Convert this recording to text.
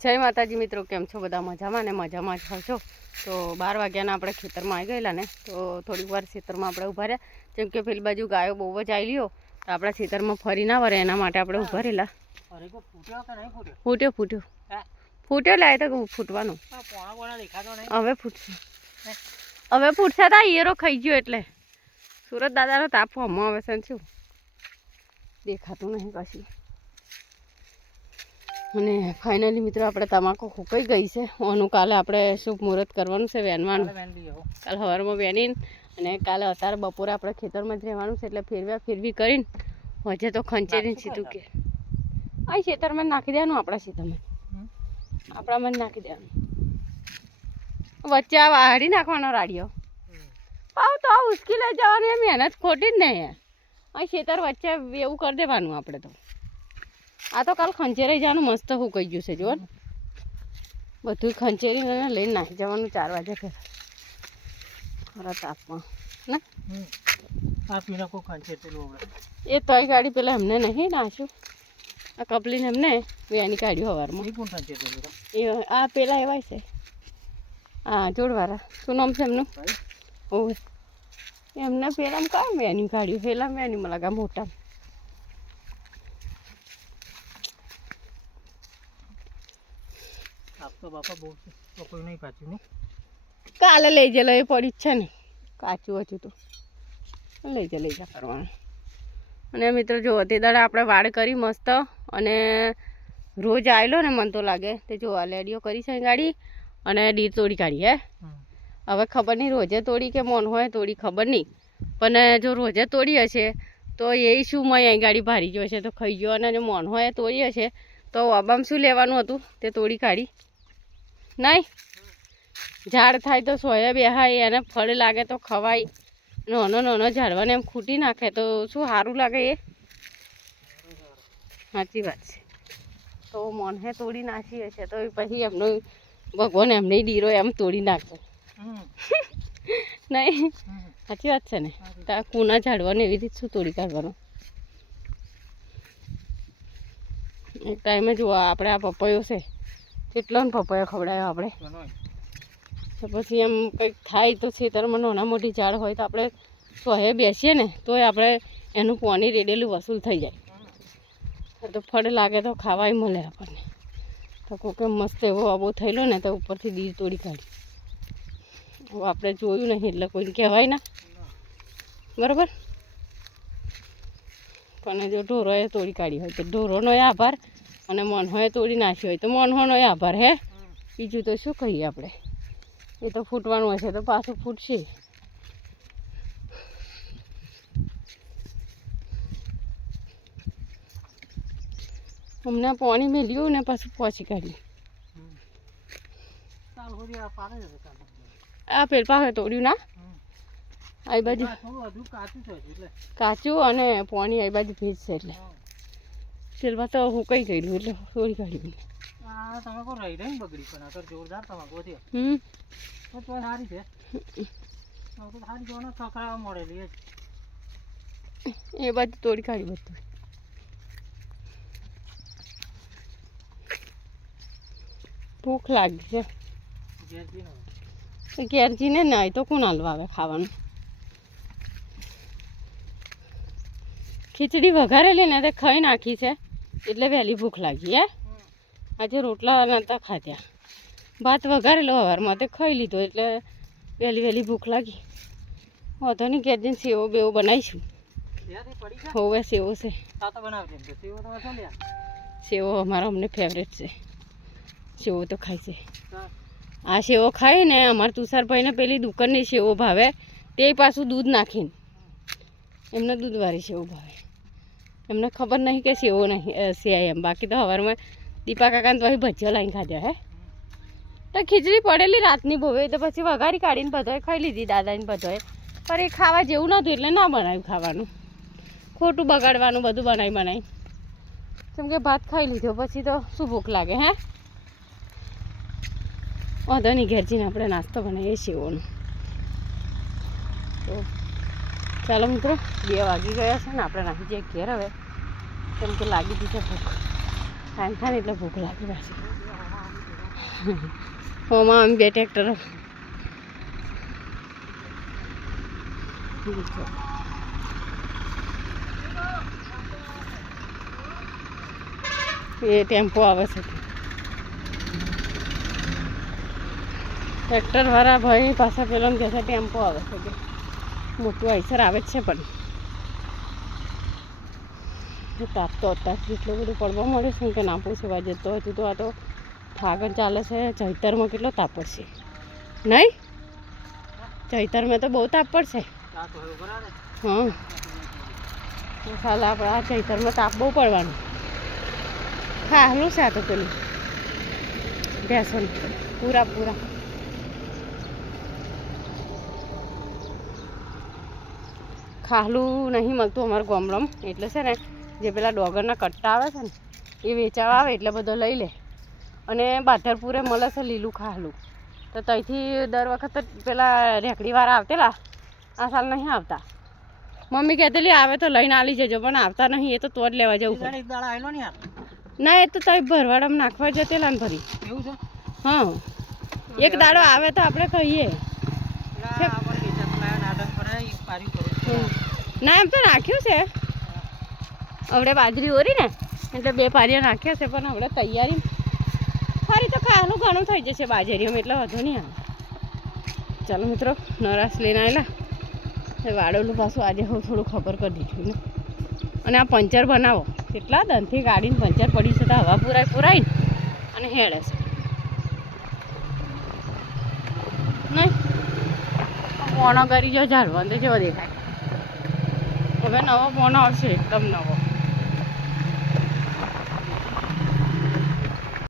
જય માતાજી મિત્રો, કેમ છો બધા? મજામાં ને મજામાં જ છો. તો 12 વાગ્યાના આપણે ખેતરમાં આવી ગયેલા ને, તો થોડીક વાર ખેતરમાં આપણે ઊભા રહ્યા, જેમ કે પેલી બાજુ ગાયો બહુ જ આવી લ્યો તો આપણા ખેતરમાં ફરી ના વરે એના માટે આપણે ઊભા રહેલા. ફૂટ્યો લાય તો ફૂટવાનું હવે ફૂટશે, હવે ફૂટશે તા ઈયરો ખાઈ ગયો એટલે સુરત દાદાનો તાપો હમણાં આવે છે શું દેખાતું નહીં કશું. અને ફાઇનલી મિત્રો આપણે તમાકુ ફૂંકાઈ ગઈ છે. ઓનું કાલે આપણે શુભ મુહૂર્ત કરવાનું છે, વેનવાનું. કાલે સવારમાં વેનીને અને કાલે અત્યારે બપોરે આપણે ખેતરમાં જ રહેવાનું છે, એટલે ફેરવી કરીને હજે તો ખંચેરીને સીધું કે આ ખેતરમાં નાખી દેવાનું. આપણામાં જ નાખી દેવાનું. વચ્ચે આ વાળી નાખવાનો રાડિયો પાવ તો આ ઉસકી લઈ જવાનું. એ મહેનત ખોટી જ નહીં. આ ખેતર વચ્ચે એવું કરી દેવાનું આપણે તો. આ તો કાલ ખંચેરાઈ જવાનું મસ્ત સુકાઈ ગયું છે. જો ને બધું ખંચેરીને લઈને નાખી જવાનું 4 વાગે ફેર ખરા તાપમાં ને એ તોય ગાડી પેલા એમને નહીં નાખ્યું. આ કપલીને એમને વેની કાઢ્યું સવારમાં. એ આ પેલા એવાય છે. હા જોડવાળા શું નામ છે એમનું? ઓહ એમને પેલા કામ વેની કાઢ્યું. પેલા વેની માં લગા મોટા. તો બાપા બહુ તો કોઈ નહીં કાચું ને કાલે લઈ જ એ પડી જ છે ને કાચું હતું તો લઈ જા કરવાનું. અને મિત્રો જો તે દાડે આપણે વાડ કરી મસ્ત અને રોજ આવેલો ને મન તો લાગે તે જો આ લેડીઓ કરી છે ગાડી અને ડીર તોડી કાઢી. હે હવે ખબર નહીં રોજે તોડી કે મોન હોય તોડી ખબર નહીં, પણ જો રોજે તોડી હશે તો એ શું મય અહીં ગાડી ભારી ગયો હશે તો ખાઈ ગયો, અને જો મોન હોય તોડી હશે તો આબામ શું લેવાનું હતું તે તોડી કાઢી નહીં. ઝાડ થાય તો સોયા બેહાય, એને ફળ લાગે તો ખવાય. નાનો ઝાડવાને એમ ખૂટી નાખે તો શું સારું લાગે? એ સાચી વાત છે. તો મોને તોડી નાખી હશે તો પછી એમનો ભગવાન એમને ડીરો એમ તોડી નાખે નહીં. સાચી વાત છે ને. તો આ કૂના ઝાડવાને એવી રીતે શું તોડી કાઢવાનું? એક ટાઈમે જુઓ આપણે આ પપૈયો છે કેટલો ને પપૈયો ખવડાવ્યો આપણે, તો પછી એમ કંઈક થાય તો ખેતરમાં નાના મોટી ઝાડ હોય તો આપણે સોહે બેસીએ ને તોય આપણે એનું પાણી રેડેલું વસૂલ થઈ જાય. તો ફળ લાગે તો ખાવાય મળે આપણને. તો કોકે મસ્ત એવો આબો થયેલો ને તો ઉપરથી ડીર તોડી કાઢી. હવે આપણે જોયું નહીં એટલે કોઈને કહેવાય ના, બરાબર. પણ જો ઢોરોએ તોડી કાઢી હોય તો ઢોરોનો આભાર, અને મોનહોએ તોડી નાખ્યો હોય તો મોનહોનો આભાર. હે બીજું તો શું કહીએ આપણે? એ તો ફૂટવાનું હશે તો પાછું ફૂટશે. હમણાં પાણી મેલ્યું ને પાછું પહોંચી કાઢ્યું. આ પેલ પાસે તોડ્યું ના આ બાજુ કાચું અને પાણી આ બાજુ ભેજ છે એટલે પેલમાં તો હું કઈ ગયેલું એટલે તોડી કાઢ્યું. એ બાજુ તોડી કાઢ્યું બધું. ભૂખ લાગી છે ઘેરજીને નહીં તો કોણ હાલવા આવે ખાવાનું? ખીચડી વઘારેલી ને તે ખાઈ નાખી છે એટલે વહેલી ભૂખ લાગી. હે આજે રોટલા નહોતા ખાધ્યા, ભાત વઘારેલો સવારમાં તે ખાઈ લીધો એટલે વહેલી ભૂખ લાગી. વાંધો નહીં ઘેર સેવો બેવો બનાવીશું. હોવે સેવો છે. સેવો અમારો અમને ફેવરેટ છે. સેવો તો ખાય છે. આ સેવો ખાઈ ને અમારા તુષારભાઈને પેલી દુકાનની સેવો ભાવે, તે પાછું દૂધ નાખીને. એમને દૂધવાળી સેવો ભાવે. એમને ખબર નહીં કે સેવો નહીં છે એમ. બાકી તો સવારમાં દીપા કાકાને તો ભજીયા લાવીને ખાધ્યા. હે તો ખીચડી પડેલી રાતની ભોવે તો પછી વઘારી કાઢીને બધોએ ખાઈ લીધી દાદાને બધોએ. પણ એ ખાવા જેવું નહોતું એટલે ના બનાવ્યું ખાવાનું. ખોટું બગાડવાનું બધું બનાવી. કેમ કે ભાત ખાઈ લીધો પછી તો શું ભૂખ લાગે? હે વાંધો નહીં ઘેરજીને આપણે નાસ્તો બનાવીએ સેવોનો. તો ચાલો મિત્રો 2 વાગી ગયા છે ને આપણે નાખી જઈએ ઘેર હવે, કેમ કે લાગી દીધી ભૂખ. ટાઈમ થાય ને એટલે ભૂખ લાગી પાછી. ઓમાં આમ 2 ટ્રેક્ટર એ ટેમ્પો આવે છે ટ્રેક્ટરવાળા ભાઈ પાછા પેલો કહે છે ટેમ્પો આવે છે કે મોટું આઈસર આવે જ છે પણ તાપ તો અત્યારથી એટલું બધું પડવા મળ્યું છે કે ના પૂછવા જતો હજુ તો આ તો ફાગણ ચાલે છે ચૈતરમાં કેટલો તાપ પડશે નહીં ચૈતરમાં તો બહુ તાપ પડશે હા સાલ આપણે આ ચૈતરમાં તાપ બહુ પડવાનું ખાલું છે આ તો પેલું ભેંસોનું પૂરા ખાલું નહીં મળતું અમારા ગામડામાં એટલે છે ને જે પેલા ડોગરના કટ્ટા આવે છે ને એ વેચાવા આવે એટલે બધો લઈ લે અને બાધરપુરે મળે છે લીલું ખાલું તો ત્યાંથી દર વખત પેલા રેકડીવાળા આવતેલા આ સાલ નહીં આવતા મમ્મી કહેતેલી આવે તો લઈને આલી જજો પણ આવતા નહીં એ તો જ લેવા જવું પડે ના એ તો તઈ ભરવાડામાં નાખવા જતેલા ને ભરી એવું છે હા એક દાડો આવે તો આપણે કહીએ ના એમ તો નાખ્યું છે હવે બાજરી ઓરી ને એટલે 2 પારિયા નાખ્યા છે પણ હવે તૈયારી ફરી તો ખાવાનું ઘણું થઈ જશે બાજરીમાં એટલે વધુ નહીં આવે ચાલો મિત્રો નરાશ લઈને આવેલા એ વાડોલું પાછું આજે હું થોડું ખબર કરી દીધું ને અને આ પંચર બનાવો કેટલા દનથી ગાડીને પંચર પડી છે તો હવા પુરાઈને અને હેડે છે નહીં પોણો કરી જો ઝાડવા તો જેવો દેખાય હવે નવો પોણો આવશે એકદમ નવો